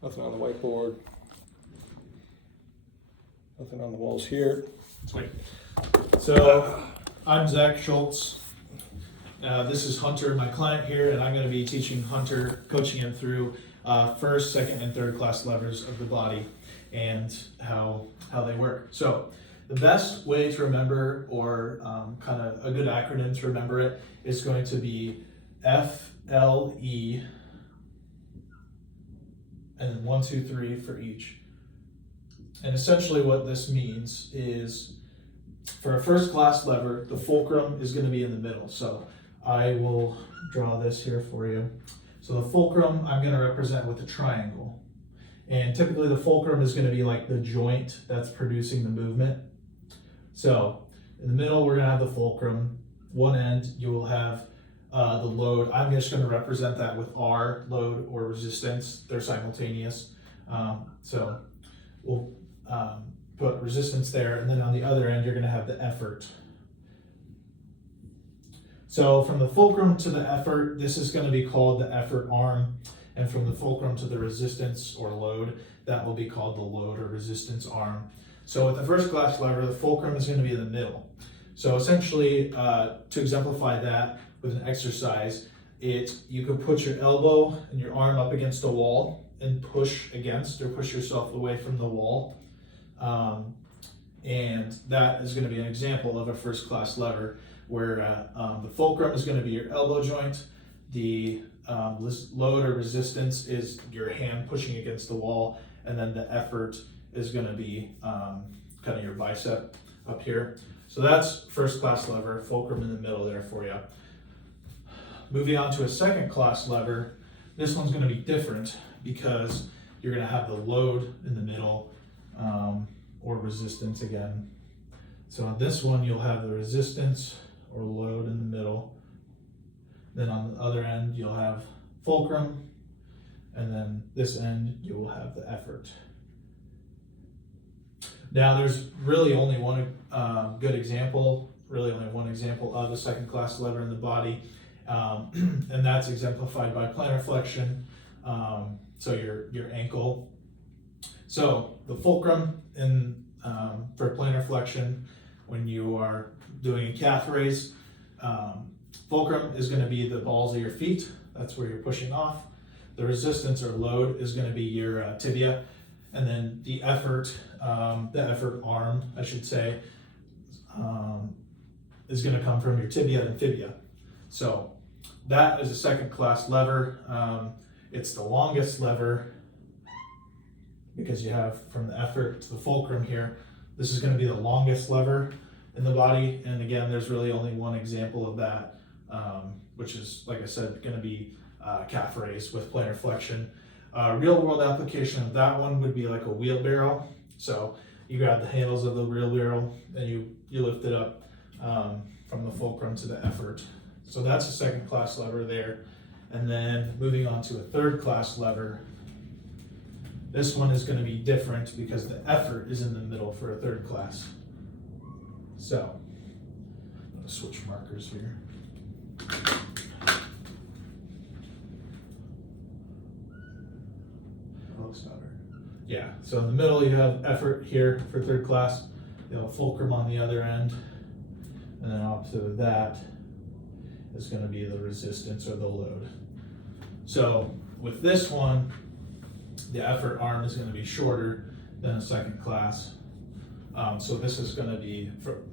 Nothing on the whiteboard. Nothing on the walls here. Sweet. So I'm Zach Schultz. This is Hunter, my client here, and I'm going to be teaching Hunter, coaching him through first, second, and third class levers of the body and how they work. So the best way to remember, or kind of a good acronym to remember it, is going to be FLE, and then 1, 2, 3 for each. And essentially what this means is, for a first class lever, the fulcrum is going to be in the middle. So I will draw this here for you. So the fulcrum I'm going to represent with a triangle. And typically the fulcrum is going to be like the joint that's producing the movement. So in the middle we're going to have the fulcrum. One end you will have the load. I'm just going to represent that with R, load or resistance. They're simultaneous. So we'll put resistance there, and then on the other end you're going to have the effort. So from the fulcrum to the effort, this is going to be called the effort arm, and from the fulcrum to the resistance or load, that will be called the load or resistance arm. So with the first class lever, the fulcrum is going to be in the middle. So essentially, to exemplify that with an exercise, you could put your elbow and your arm up against a wall and push against, or push yourself away from the wall. And that is going to be an example of a first class lever, where the fulcrum is going to be your elbow joint, the load or resistance is your hand pushing against the wall, and then the effort is going to be kind of your bicep up here. So that's first class lever, fulcrum in the middle there for you. Moving on to a second class lever, this one's going to be different because you're going to have the load in the middle, or resistance again. So on this one you'll have the resistance or load in the middle. Then on the other end you'll have fulcrum, and then this end you will have the effort. Now there's really only one good example, really only one example of a second class lever in the body, and that's exemplified by plantar flexion. So your ankle. So the fulcrum for plantar flexion, when you are doing a calf raise, fulcrum is going to be the balls of your feet. That's where you're pushing off. The resistance or load is going to be your tibia, and then the effort arm, I should say, is going to come from your tibia and fibia. So that is a second class lever. It's the longest lever because you have from the effort to the fulcrum here. This is going to be the longest lever in the body, and again, there's really only one example of that, which is, like I said, going to be calf raise with plantar flexion. Real world application of that one would be like a wheelbarrow. So you grab the handles of the wheelbarrow and you lift it up from the fulcrum to the effort. So that's a second class lever there. And then moving on to a third class lever, this one is going to be different because the effort is in the middle for a third class. So I'm going to switch markers here. Yeah, so in the middle you have effort here for third class, you have a fulcrum on the other end, and then opposite of that is going to be the resistance or the load. So with this one, the effort arm is going to be shorter than a second class. So this is going to be,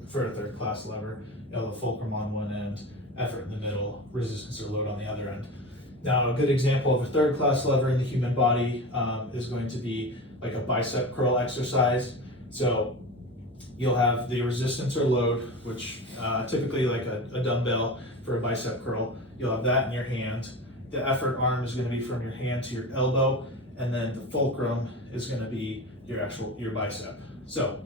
for a third class lever, you have the fulcrum on one end, effort in the middle, resistance or load on the other end. Now, a good example of a third class lever in the human body is going to be like a bicep curl exercise. So you'll have the resistance or load, which typically like a dumbbell for a bicep curl. You'll have that in your hand. The effort arm is going to be from your hand to your elbow, and then the fulcrum is going to be your bicep. So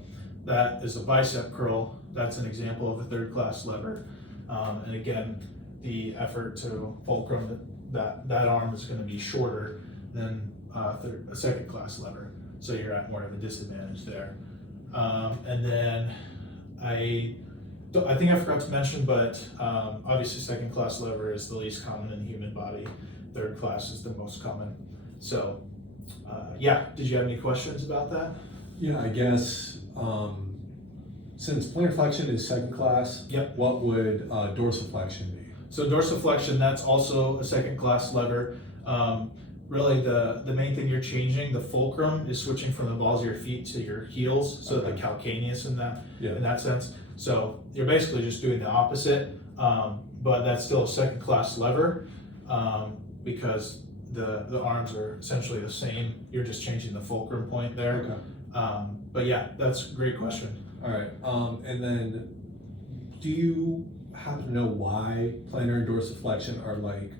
that is a bicep curl. That's an example of a third class lever. And again, the effort to fulcrum, that arm is going to be shorter than a second class lever. So you're at more of a disadvantage there. And then I think I forgot to mention, but obviously second class lever is the least common in the human body. Third class is the most common. So Yeah, did you have any questions about that? Yeah, I guess, since plantar flexion is second class. Yep. What would dorsiflexion be? So dorsiflexion, that's also a second class lever. Really the main thing you're changing, the fulcrum is switching from the balls of your feet to your heels, so Okay. the calcaneus in Yeah. that sense. So you're basically just doing the opposite, but that's still a second class lever, because the arms are essentially the same. You're just changing the fulcrum point there. Okay. But yeah, that's a great question. All right. And then, do you happen to know why plantar and dorsiflexion are like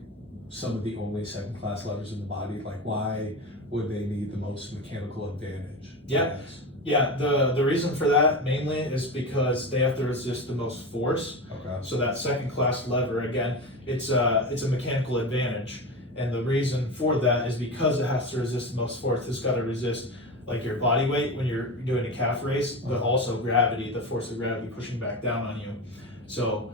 some of the only second class levers in the body? Like, why would they need the most mechanical advantage? Yeah. Yeah, the reason for that mainly is because they have to resist the most force. Okay. So that second class lever, again, it's a mechanical advantage. And the reason for that is because it has to resist the most force. It's got to resist like your body weight when you're doing a calf race, but also gravity, the force of gravity pushing back down on you. So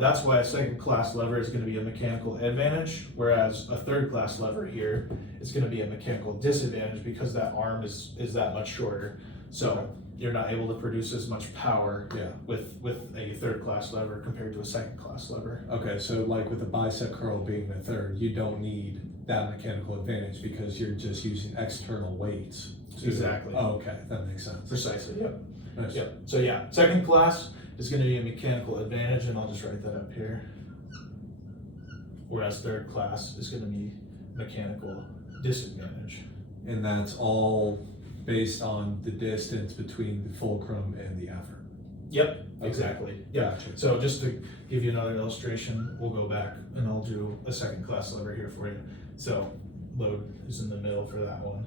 that's why a second class lever is going to be a mechanical advantage, whereas a third class lever here is going to be a mechanical disadvantage because that arm is that much shorter. So you're not able to produce as much power with a third class lever compared to a second class lever. Okay, so like with the bicep curl being the third, you don't need that mechanical advantage because you're just using external weights. Exactly. Oh, okay, that makes sense. Precisely, yep. Nice. Yep. So yeah, second class is going to be a mechanical advantage, and I'll just write that up here. Whereas third class is going to be mechanical disadvantage. And that's all based on the distance between the fulcrum and the effort. Yep, Okay. exactly. Yeah. Gotcha. So just to give you another illustration, we'll go back and I'll do a second class lever here for you. So load is in the middle for that one.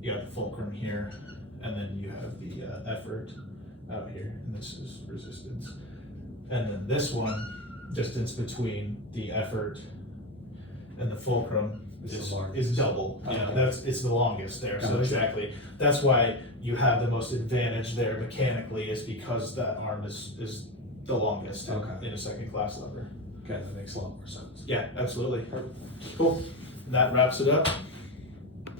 You got the fulcrum here, and then you have the effort out here, and this is resistance. And then this one, distance between the effort and the fulcrum is double. Okay. Yeah, it's the longest there. So Gotcha. exactly, that's why you have the most advantage there mechanically, is because that arm is the longest Okay. in a second class lever. Okay, that makes a lot more sense. Yeah, absolutely. Perfect. Cool. And that wraps it up.